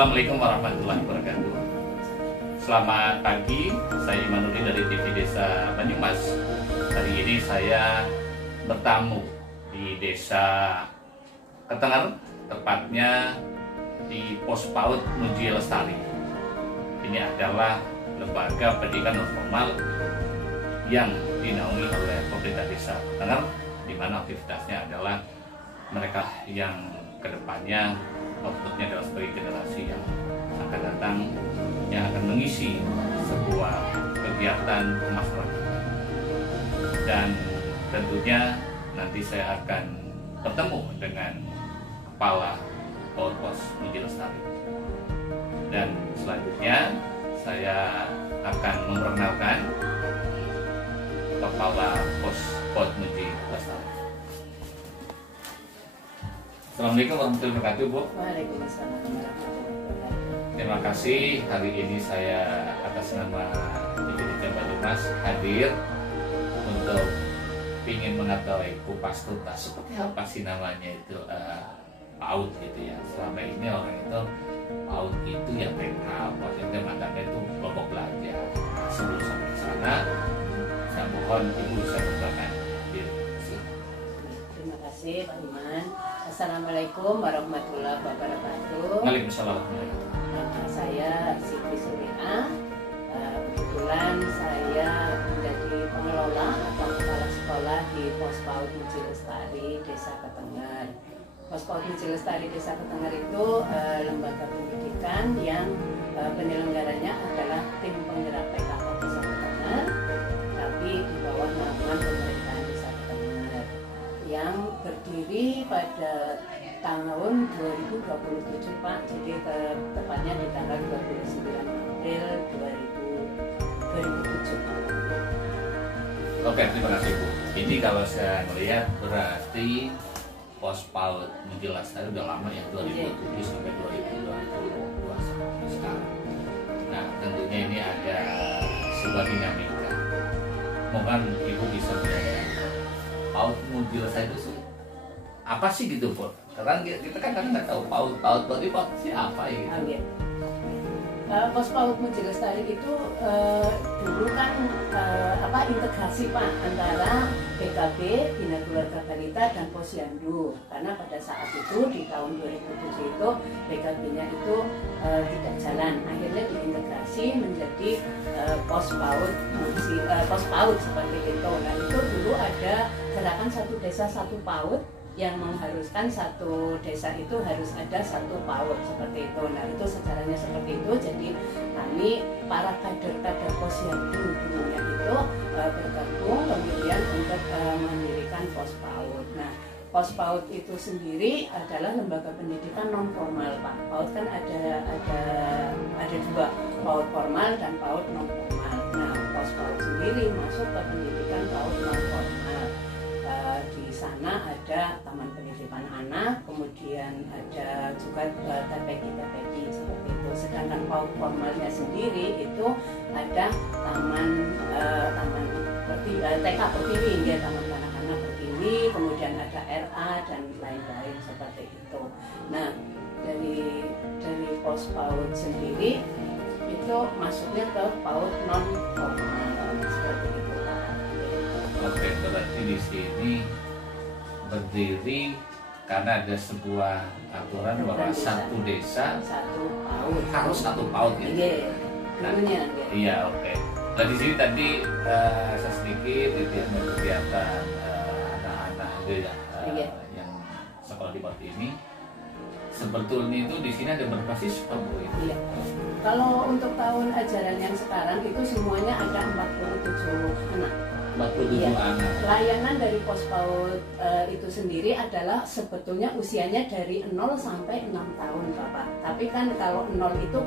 Assalamualaikum warahmatullahi wabarakatuh. Selamat pagi, saya Imanuddin dari TV Desa Banyumas. Hari ini saya bertamu di Desa Ketenger, tepatnya di Pos PAUD Muji Lestari. Ini adalah lembaga pendidikan non formal yang dinaungi oleh pemerintah Desa Ketenger, di mana aktivitasnya adalah mereka yang kedepannya outputnya adalah sebagai generasi yang akan datang, yang akan mengisi sebuah kegiatan masyarakat. Dan tentunya nanti saya akan bertemu dengan Kepala PAUD Pos Muji Lestari. Dan selanjutnya saya akan memperkenalkan Kepala Pos PAUD Muji Lestari. Assalamualaikum warahmatullahi wabarakatuh, Bu. Waalaikumsalam warahmatullahi wabarakatuh. Terima kasih, hari ini saya atas nama DPD Banyumas hadir untuk ingin mengetahui kupas tuntas seperti apa sih namanya itu PAUD gitu ya. Selama ini orang itu PAUD itu ya TK, maksudnya matanya itu kelompok belajar. Sebelum sampai ke sana, saya mohon Ibu bisa memperkenalkan diri. Terima kasih Pak Iman. Assalamualaikum warahmatullahi wabarakatuh. Waalaikumsalam. Nama saya Siti Suria. Kebetulan saya menjadi pengelola atau kepala sekolah di Pos PAUD Muji Lestari Desa Ketenger. Pos PAUD Muji Lestari Desa Ketenger itu lembaga pendidikan yang penyelenggaranya adalah tim penggerak PKK Desa Ketenger, tapi di bawah naungan pemerintahan Desa Ketenger, yang berdiri pada tahun 2027 Pak, jadi tepatnya di tanggal 29 April 2007. Oke, terima kasih Bu. Ini kalau saya melihat berarti Pos PAUD Muji Lestari udah lama ya, 2007 sampai 2022 sampai sekarang. Nah, tentunya ini ada sebuah dinamika. Mohon Ibu bisa menjelaskan PAUD Muji Lestari itu apa sih gitu, Bu? Karena kita kan nggak tahu PAUD berarti PAUD siapa ya gitu. Pos PAUD Muji Lestari itu dulu kan integrasi Pak antara PKB, Bina Keluarga Balita dan Posyandu, karena pada saat itu di tahun 2007 itu PKB-nya itu tidak jalan, akhirnya diintegrasi menjadi Pos PAUD Pos PAUD seperti itu. Nah itu dulu ada gerakan satu desa satu PAUD yang mengharuskan satu desa itu harus ada satu PAUD seperti itu. Nah itu sejarahnya seperti itu. Jadi kami para kader-kader Posyandu dulunya itu bergabung kemudian untuk mendirikan Pos PAUD. Nah Pos PAUD itu sendiri adalah lembaga pendidikan non formal Pak. PAUD kan ada dua, PAUD formal dan PAUD non formal. Nah Pos PAUD sendiri masuk ke pendidikan PAUD non formal. Di sana ada taman pendidikan anak, kemudian ada juga TPG seperti itu. Sedangkan PAUD formalnya sendiri itu ada TK Pertiwi, ya, taman kanak-kanak Pertiwi, kemudian ada RA dan lain-lain seperti itu. Nah dari Pos PAUD sendiri itu masuknya ke PAUD non formal seperti itu. Oke, berarti di sini berdiri karena ada sebuah aturan bahwa satu desa satu PAUD harus satu PAUD gitu. Iya, dulunya. Iya, oke. Nah di sini tadi saya sedikit kegiatan anak-anak yang sekolah di PAUD ini. Sebetulnya itu di sini ada berapa siswa Bu? Iya. Kalau untuk tahun ajaran yang sekarang itu semuanya ada 47 anak. 47 anak. Layanan dari Pos PAUD itu sendiri adalah sebetulnya usianya dari 0 sampai 6 tahun Bapak. Tapi kan kalau 0 itu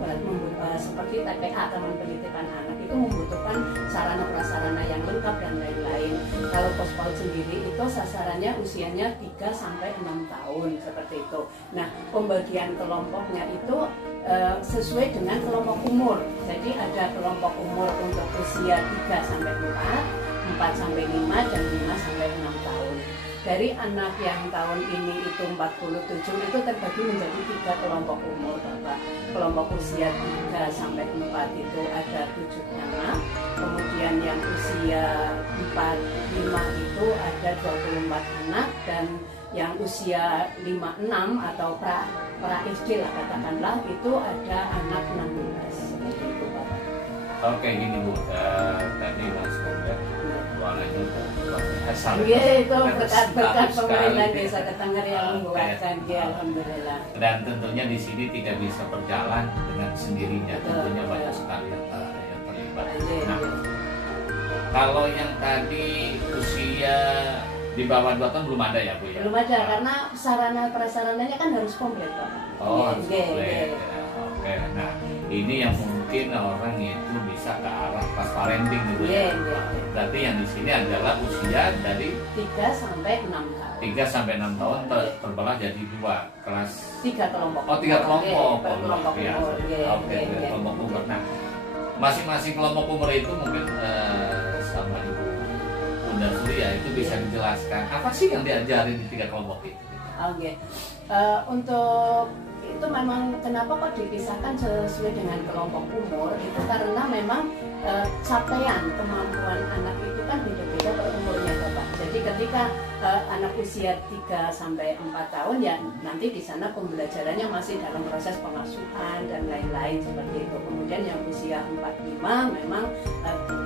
seperti TPA, Taman Pendidikan Anak, itu membutuhkan sarana prasarana yang lengkap dan lain-lain. Kalau Pos PAUD sendiri itu sasarannya usianya 3 sampai 6 tahun seperti itu. Nah pembagian kelompoknya itu sesuai dengan kelompok umur. Jadi ada kelompok umur untuk usia 3 sampai 4, 4 sampai 5 dan 5 sampai 6 tahun. dari anak yang tahun ini itu 47 itu terbagi menjadi 3 kelompok umur Bapak. Kelompok usia 3 sampai 4 itu ada 7 anak. Kemudian yang usia 4, 5 itu ada 24 anak, dan yang usia 5, 6 atau pra SD lah katakanlah itu ada anak 16. Seperti itu Bapak. Oke gini Bu, tadi Mas Kombet ruangannya udah luar biasa. Iya, itu berkat Bagus pemerintah sekali. Desa Ketengger yang membuatkan, ya alhamdulillah. Dan tentunya di sini tidak bisa berjalan dengan sendirinya, Betul, tentunya betul. banyak sekali yang terlibat. Iya, Nah, iya. kalau yang tadi usia di bawah 2 tahun belum ada ya Bu ya? Belum ada karena sarana prasarananya kan harus komplit Pak. Oh, harus Iya, komplit. iya. Ya, oke. Nah, ini yang mungkin orang itu bisa ke arah pas parenting gitu Iya, ya. iya. Berarti yang di sini adalah usia dari 3 sampai 6 tahun. 3 sampai 6 tahun terbelah jadi 2 kelas. 3 kelompok. Oh, 3 kelompok. Iya, per Oh, kelompok luar biasa. umur. Iya, Oke, iya, 3 iya. kelompok umur. Nah, masing-masing kelompok umur itu mungkin sama Ibu Bunda Surya itu bisa dijelaskan apa sih yang diajarin di 3 kelompok itu? Oke. Untuk itu memang kenapa kok dipisahkan sesuai dengan kelompok umur itu karena memang capaian kemampuan anak itu kan beda-beda per umurnya Bapak. Jadi ketika anak usia 3 sampai 4 tahun ya nanti di sana pembelajarannya masih dalam proses pengasuhan dan lain-lain seperti itu. Kemudian yang usia 4, 5 memang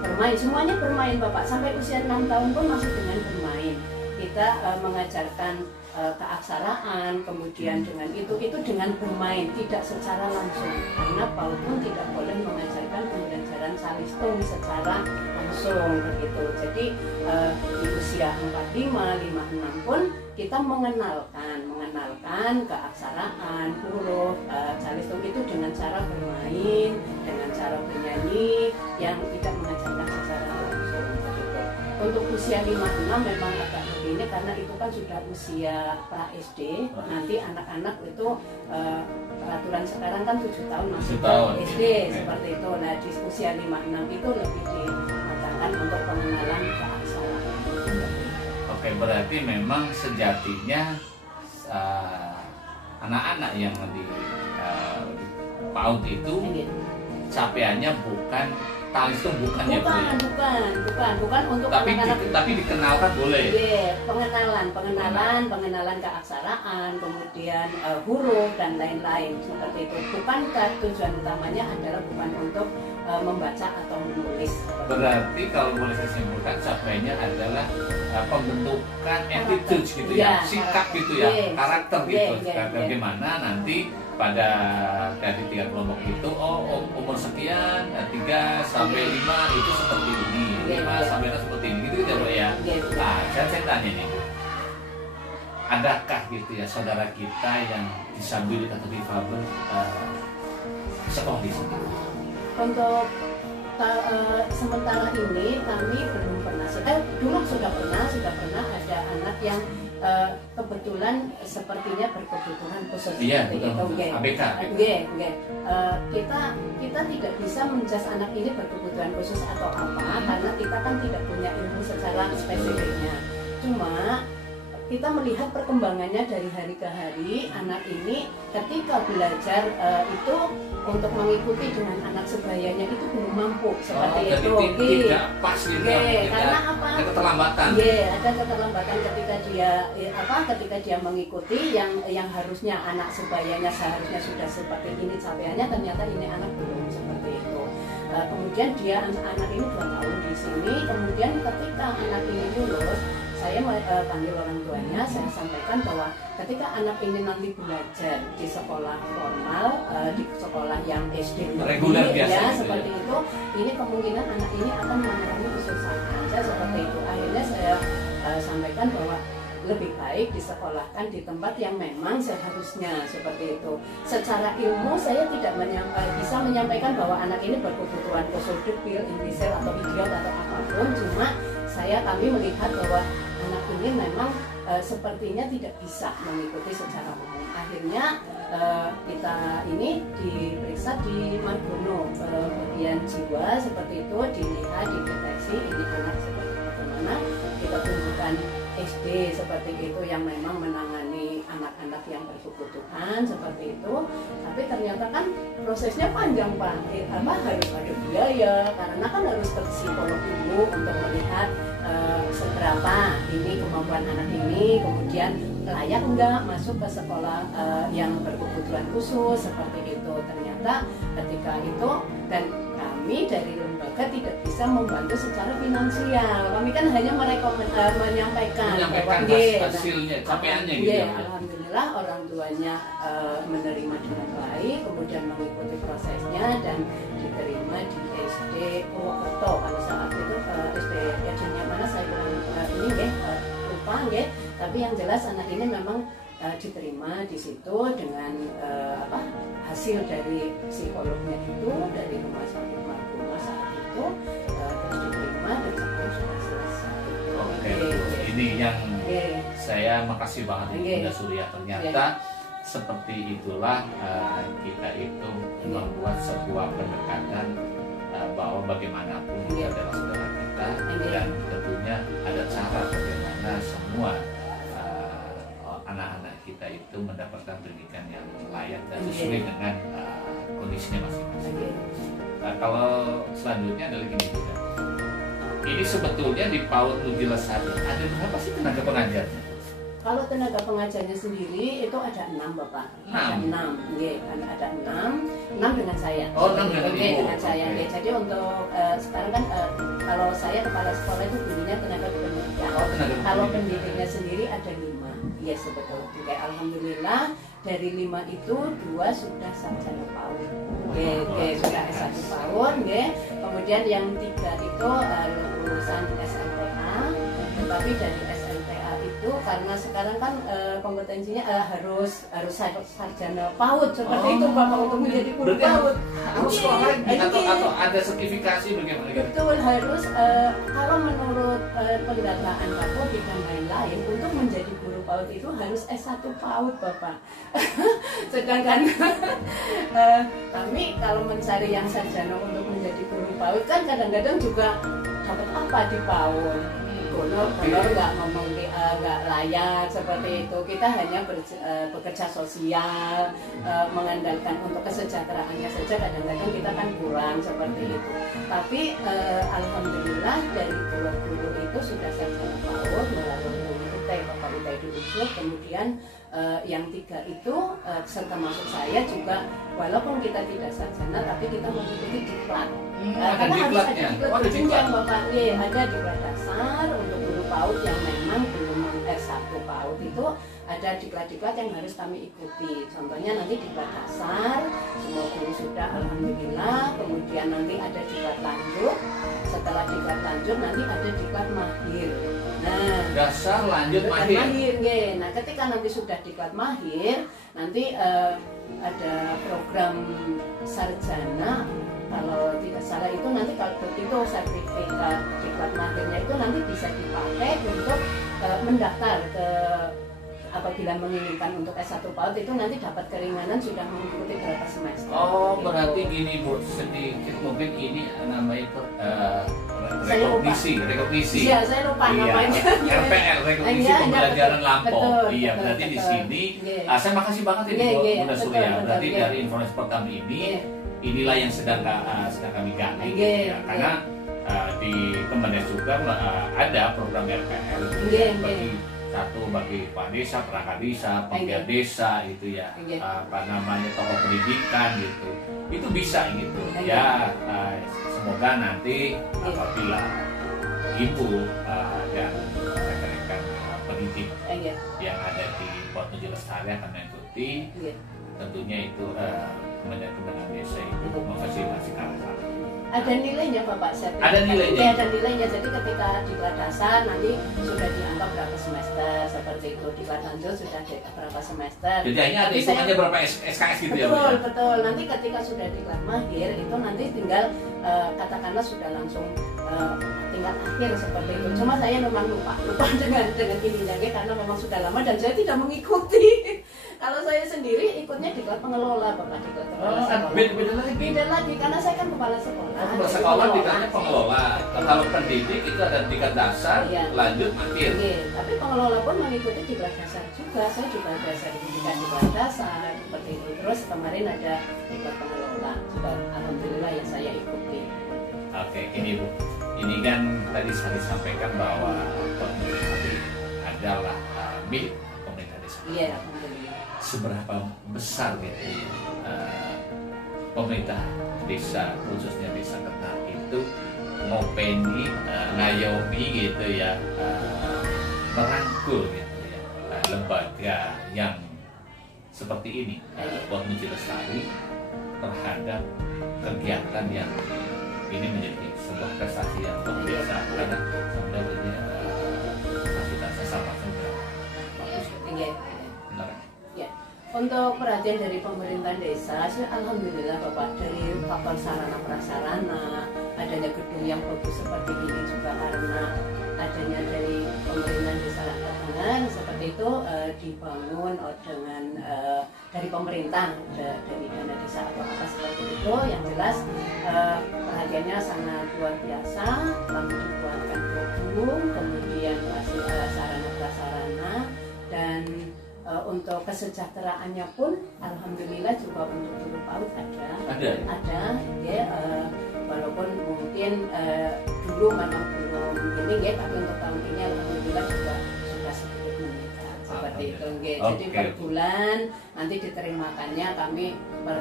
bermain, semuanya bermain Bapak. Sampai usia 6 tahun pun masih dengan bermain. Kita mengajarkan keaksaraan, kemudian dengan itu dengan bermain, tidak secara langsung. Karena PAUD pun tidak boleh mengajarkan pembelajaran salistung secara langsung begitu. Jadi di usia 4, 5, 6 pun kita mengenalkan keaksaraan, huruf, salistung itu dengan cara bermain, dengan cara bernyanyi yang tidak mengajarkan secara langsung begitu. Untuk usia 5, 6 memang agak lebih ini karena itu kan sudah usia pra SD. Nanti anak-anak itu peraturan sekarang kan 7 tahun masih 7 tahun. SD seperti itu. Nah di usia 5, 6 itu lebih dimatangkan untuk pengenalan keaksaraan. Oke, berarti memang sejatinya anak-anak yang di PAUD itu capaiannya bukan talistung, bukan ya Bu ya? Bukan untuk anak-anak. Tapi dikenalkan boleh. Iya, pengenalan keaksaraan, kemudian huruf dan lain-lain seperti itu. Bukan tujuan utamanya adalah bukan untuk membaca atau menulis. Berarti kalau boleh saya simpulkan capaiannya adalah pembentukan attitude gitu ya, sikap gitu ya, karakter gitu. Bagaimana nanti pada dari 3 kelompok itu, umur sekian 3 sampai 5 itu seperti ini, 5 sampai 6 seperti ini, gitu ya Bu ya. Nah, saya tanya nih, adakah gitu ya saudara kita yang disabilitas atau difabel sekolah di sini? Untuk sementara ini kami belum pernah dulu sudah pernah ada anak yang kebetulan sepertinya berkebutuhan khusus seperti itu. ABK. Kita tidak bisa menjas anak ini berkebutuhan khusus atau apa karena kita kan tidak punya ilmu secara spesifiknya. Cuma kita melihat perkembangannya dari hari ke hari. Anak ini ketika belajar itu untuk mengikuti dengan anak sebayanya itu belum mampu seperti itu. Tidak pas gitu. Karena apa? Ada keterlambatan. Ada keterlambatan ketika dia mengikuti yang harusnya anak sebayanya seharusnya sudah seperti ini capaiannya, ternyata ini anak belum seperti itu. Kemudian anak ini 2 tahun di sini. Kemudian ketika anak ini lulus, saya panggil orang tuanya, saya sampaikan bahwa ketika anak ini nanti belajar di sekolah formal, di sekolah yang SD reguler biasa ya, gitu seperti itu, ini kemungkinan anak ini akan mengalami kesusahan. Saya seperti itu. Akhirnya saya sampaikan bahwa lebih baik disekolahkan di tempat yang memang seharusnya seperti itu. Secara ilmu saya tidak bisa menyampaikan bahwa anak ini berkebutuhan khusus, debil, imbecil atau idiot atau apapun. Cuma kami melihat bahwa anak ini memang sepertinya tidak bisa mengikuti secara umum. Akhirnya kita ini diperiksa di Margono bagian jiwa seperti itu, dilihat, dideteksi ini anak seperti bagaimana, kita tunjukkan SD seperti itu yang memang menangani anak-anak yang berkebutuhan seperti itu, tapi ternyata kan prosesnya panjang Pak, harus ada biaya karena kan harus ke psikolog dulu untuk melihat seberapa ini kemampuan anak ini, kemudian layak enggak masuk ke sekolah yang berkebutuhan khusus seperti itu. Ternyata ketika itu dan kami dari lembaga tidak bisa membantu secara finansial. Kami kan hanya menyampaikan hasilnya, capaiannya gitu. Alhamdulillah orang tuanya menerima dengan baik, kemudian mengikuti prosesnya dan diterima di SD Purwokerto. Kalau saat itu SD nya mana saya kurang lupa nggih. Tapi yang jelas anak ini memang diterima di situ dengan hasil dari psikolognya itu dari rumah sakit Margono saat itu terus diterima dan sekarang sudah selesai. Oke. Ini yang saya makasih banget Bunda Surya, ternyata seperti itulah kita itu membuat sebuah pendekatan bahwa bagaimanapun dia adalah saudara kita dan tentunya ada cara bagaimana semua anak-anak kita itu mendapatkan pendidikan yang layak dan sesuai dengan kondisinya masing-masing. Kalau selanjutnya adalah gini juga. Ini sebetulnya di PAUD Muji Lestari ada berapa sih tenaga pengajarnya? Kalau tenaga pengajarnya sendiri itu ada 6 Bapak. Ada 6, ada 6 dengan saya. Oh, 6 dengan Ibu. Dengan saya. Jadi untuk sekarang kan kalau saya kepala sekolah itu bunyinya tenaga pendidikan. Kalau pendidiknya sendiri ada 5. Yes, betul. Alhamdulillah dari 5 itu 2 sudah sarjana PAUD. Sudah S1 PAUD, kemudian yang 3 itu lulusan SMTA, tetapi dari SMTA itu karena sekarang kan kompetensinya harus sarjana PAUD seperti itu Bapak untuk menjadi guru PAUD. Harus sekolah lagi atau ada sertifikasi bagaimana? Betul, harus kalau menurut pendataan Kapolri dan lain-lain untuk menjadi guru PAUD itu harus S1 PAUD Bapak. Sedangkan kami kalau mencari yang sarjana untuk menjadi guru PAUD kan kadang-kadang juga dapat apa di PAUD. Honor nggak layak seperti itu. Kita hanya bekerja sosial, mengandalkan untuk kesejahteraannya saja. Kadang-kadang kita kan kurang seperti itu. Tapi alhamdulillah dari guru-guru itu sudah sarjana PAUD melalui Bapak UTI di Unsur. Kemudian yang 3 itu serta masuk saya juga walaupun kita tidak sarjana tapi kita mengikuti diklat. Karena harus ada diklat berjenjang Bapak. Ada diklat dasar untuk guru PAUD yang memang belum S1 PAUD itu ada diklat-diklat yang harus kami ikuti. Contohnya nanti diklat dasar semua guru sudah alhamdulillah. Kemudian nanti ada diklat lanjut. Setelah diklat lanjut nanti ada diklat mahir. Nah, dasar lanjut mahir. Nah, ketika nanti sudah diklat mahir, nanti ada program sarjana. Kalau tidak salah itu nanti kalau begitu sertifikat diklat mahirnya itu nanti bisa dipakai untuk mendaftar ke apabila menginginkan untuk S1 PAUD itu nanti dapat keringanan sudah mengikuti berapa semester. Oh, berarti gini Bu, sedikit mungkin ini namanya rekognisi. Iya, saya lupa namanya. RPL, rekognisi pembelajaran lampau. Iya, berarti di sini saya makasih banget ini Bunda Surya. Berarti dari informasi pertama inilah yang sedang kami gali. Karena di Kemendes juga ada program RPL bagi Pak Desa, perangkat desa, penggiat desa itu ya, apa namanya tokoh pendidikan gitu, itu bisa gitu ya. Semoga nanti apabila Ibu dan rekan-rekan pendidik yang ada di PAUD Muji Lestari akan mengikuti, tentunya itu Kementerian Desa itu memfasilitasi hal-hal. Ada nilainya Bapak sertifikat. Ada nilainya. Ada nilainya. Jadi ketika diklat dasar nanti sudah dianggap berapa semester seperti itu. Diklat lanjut sudah berapa semester. Jadi hanya ada hitungannya berapa SKS gitu ya. Betul. Nanti ketika sudah diklat mahir itu nanti tinggal katakanlah sudah langsung tingkat akhir seperti itu. Cuma saya memang lupa dengan ininya karena memang sudah lama dan saya tidak mengikuti. Kalau saya sendiri ikutnya di klub pengelola, Bapak, di klub kepala sekolah. Beda lagi. Beda lagi karena saya kan kepala sekolah. Kepala sekolah ditanya pengelola. Kalau pendidik itu ada tingkat dasar, Iya. lanjut makin. Iya, tapi pengelola pun mengikuti di kelas dasar juga. Saya juga ada sertifikat di kelas dasar seperti itu. Terus kemarin ada di klub pengelola juga, alhamdulillah yang saya ikuti. Oke, ini Bu. Ini kan tadi saya sampaikan bahwa tadi adalah milik pemerintah desa. Iya, alhamdulillah. Seberapa besar gitu pemerintah desa, khususnya desa Ketar itu ngopeni, ngayomi gitu ya, merangkul gitu ya, lembaga yang seperti ini, buat Muji Lestari terhadap kegiatan yang ini menjadi sebuah prestasi yang luar biasa karena sebenarnya ini fasilitasnya sama saja bagus ya. Iya. Benar. Ya, untuk perhatian dari pemerintah desa, sih alhamdulillah Bapak, dari faktor sarana prasarana, adanya gedung yang bagus seperti ini juga karena adanya dari pemerintah desa Ketangan seperti itu dibangun dengan dari pemerintah dari dana desa atau apa seperti itu. Yang jelas perhatiannya sangat luar biasa, kami dibuatkan gedung, kemudian sarana prasarana dan untuk kesejahteraannya pun alhamdulillah juga untuk guru PAUD ada ya, walaupun mungkin dulu memang belum ini ya, tapi untuk tahun ini alhamdulillah juga sudah sedikit meningkat seperti itu ya. Jadi per bulan nanti diterimakannya kami per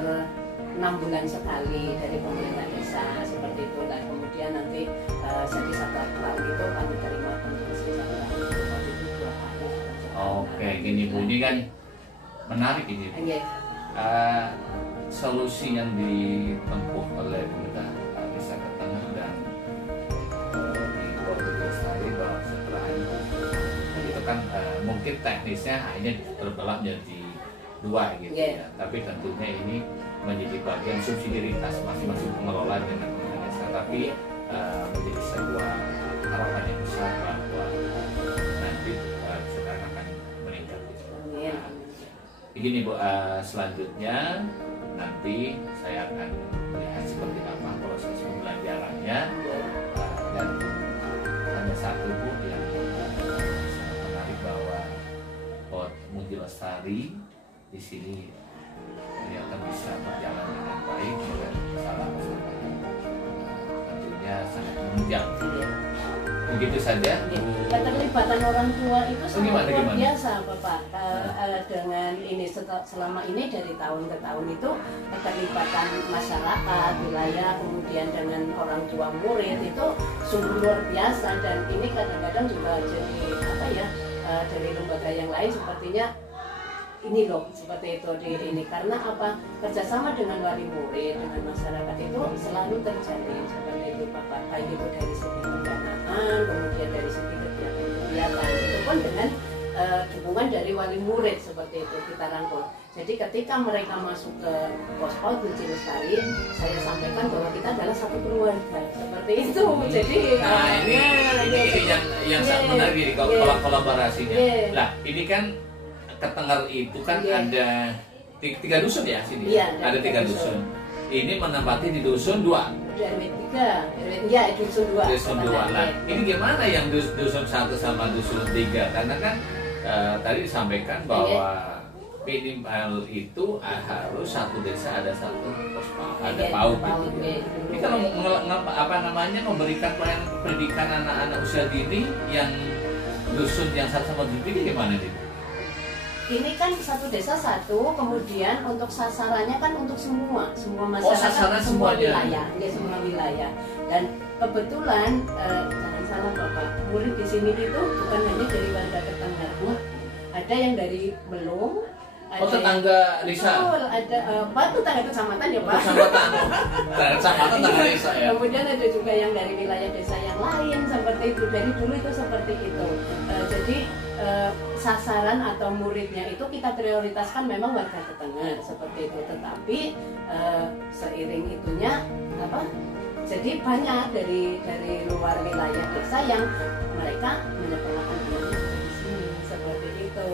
6 bulan sekali dari pemerintah desa seperti itu, dan kemudian nanti jadi satu tahun itu kami terima kontribusi satu tahun seperti itu 2 kali. Oke, gini Bu, ini kan menarik ini Bu. Solusi yang ditempuh oleh pemerintah desa Ketangan dan di Muji Lestari bahwa setelah itu kan mungkin teknisnya hanya terbelah menjadi 2 gitu ya, tapi tentunya ini menjadi bagian subsidiaritas masing-masing pengelola dengan pemerintah desa, tapi menjadi sebuah harapan yang besar bahwa nanti sekarang akan meningkat. Begini Bu, selanjutnya nanti saya akan melihat seperti apa proses pembelajarannya, dan hanya satu Bu yang sangat menarik bahwa POT Muji Lestari di sini ternyata bisa berjalan dengan baik dan salah tentunya sangat menunjang. Begitu saja. Keterlibatan orang tua itu sangat luar gimana? biasa Bapak. Dengan ini selama ini dari tahun ke tahun itu keterlibatan masyarakat, wilayah, kemudian dengan orang tua murid itu sungguh luar biasa, dan ini kadang-kadang juga jadi apa ya, dari lembaga yang lain sepertinya ini loh seperti itu di ini, karena apa, kerjasama dengan wali murid dengan masyarakat itu selalu terjalin seperti itu Bapak, baik itu dari segi pendanaan, kemudian dari segi kegiatan itu pun dengan dukungan dari wali murid seperti itu kita rangkul. Jadi ketika mereka masuk ke POSPAUD Muji Lestari, saya sampaikan bahwa kita adalah satu keluarga seperti itu. Jadi ini yang sangat menarik kolaborasinya. Nah, ini kan Ketengar itu kan ada 3 dusun ya sini. Iya, ada 3 dusun. Ini menempati di dusun 2. RW 3, ya dusun 2. Dusun 2. Nah, ini gimana yang dusun 1 sama dusun 3? Karena kan tadi disampaikan bahwa minimal itu harus satu desa ada satu POSPAUD, ada PAUD gitu. Ini kalau memberikan pelayanan pendidikan anak-anak usia dini yang dusun yang 1 sama dusun 3 gimana nih? Ini kan satu desa satu, kemudian untuk sasarannya kan untuk semua masyarakat, semua wilayah, ya semua wilayah. Dan kebetulan jangan salah Bapak, murid di sini itu bukan hanya dari warga Ketengar, ada yang dari Melung, tetangga desa. Betul, ada tetangga kecamatan ya Pak. Kecamatan tetangga desa ya. Kemudian ada juga yang dari wilayah desa yang lain seperti itu. Dari dulu itu seperti itu. Jadi sasaran atau muridnya itu kita prioritaskan memang warga Ketengar seperti itu. Tetapi seiring itunya jadi banyak dari luar wilayah desa yang mereka menyekolahkan anaknya di sini seperti itu.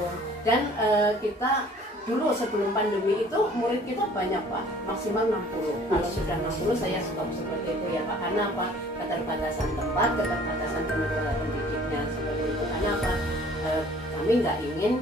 Dan kita dulu sebelum pandemi itu murid kita banyak Pak, maksimal 60. Kalau sudah 60 saya stop seperti itu ya Pak. Karena apa? Keterbatasan tempat, keterbatasan tenaga pendidiknya seperti itu. Karena apa? Kami nggak ingin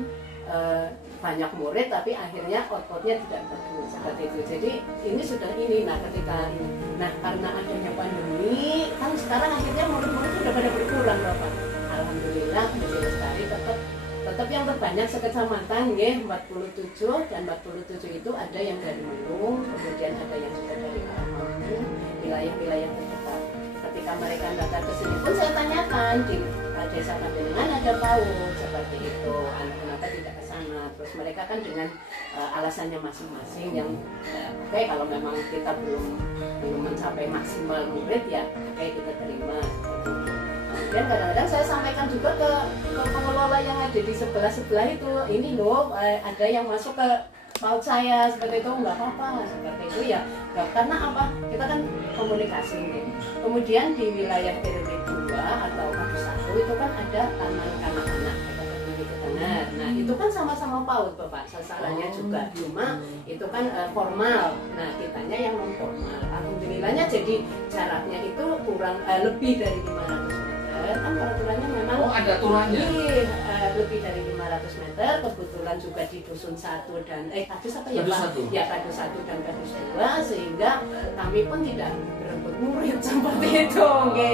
banyak murid tapi akhirnya outputnya tidak bagus seperti itu. Jadi ini sudah ini. Nah ketika ini, nah karena adanya pandemi kan sekarang akhirnya murid-murid sudah pada berkurang Bapak. Alhamdulillah Muji Lestari tetap yang terbanyak sekecamatan ya 47, dan 47 itu ada yang dari Melung, kemudian ada yang juga dari Karawang, wilayah-wilayah terdekat. Ketika mereka datang ke sini pun saya tanyakan di desa Panjenengan ada PAUD seperti itu, kenapa tidak ke sana? Terus mereka kan dengan alasannya masing-masing yang oke, kalau memang kita belum mencapai maksimal murid ya oke, kita terima seperti itu. Kemudian kadang-kadang saya sampaikan juga ke pengelola yang ada di sebelah-sebelah itu, ini loh ada yang masuk ke PAUD saya seperti itu, nggak apa-apa seperti itu ya. Karena apa? Kita kan komunikasi nih. Kemudian di wilayah RW 2 atau RW 1 itu kan ada taman anak-anak Ketenar. Nah itu kan sama-sama PAUD Bapak, sasarannya juga, cuma itu kan formal. Nah kitanya yang non formal. Alhamdulillahnya jadi jaraknya itu kurang lebih dari 500 meter. Kan peraturannya memang ada aturannya. Lebih dari 500 meter. Kebetulan juga di dusun 1 dan kadus apa ya Pak? Ya kadus 1 dan kadus 2, sehingga kami pun tidak berebut murid seperti itu. Oke,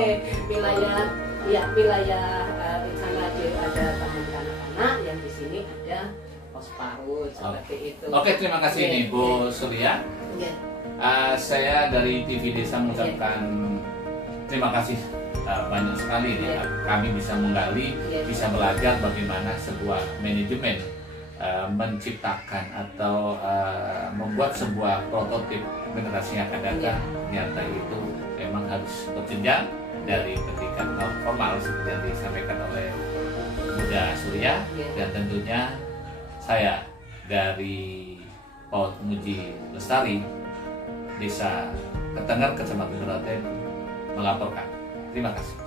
wilayah di sana ada taman kanak-kanak, yang di sini ada pos PAUD seperti itu. Oke, terima kasih nih Bu Surya. Saya dari TV Desa mengucapkan terima kasih banyak sekali nih. Kami bisa menggali, bisa belajar bagaimana sebuah manajemen menciptakan atau membuat sebuah prototip generasi yang akan datang. Ternyata itu memang harus berjenjang dari pendidikan non formal seperti yang disampaikan oleh Bunda Surya, dan tentunya saya dari PAUD Muji Lestari Desa Ketenar, Kecamatan Beraten melaporkan. Terima kasih.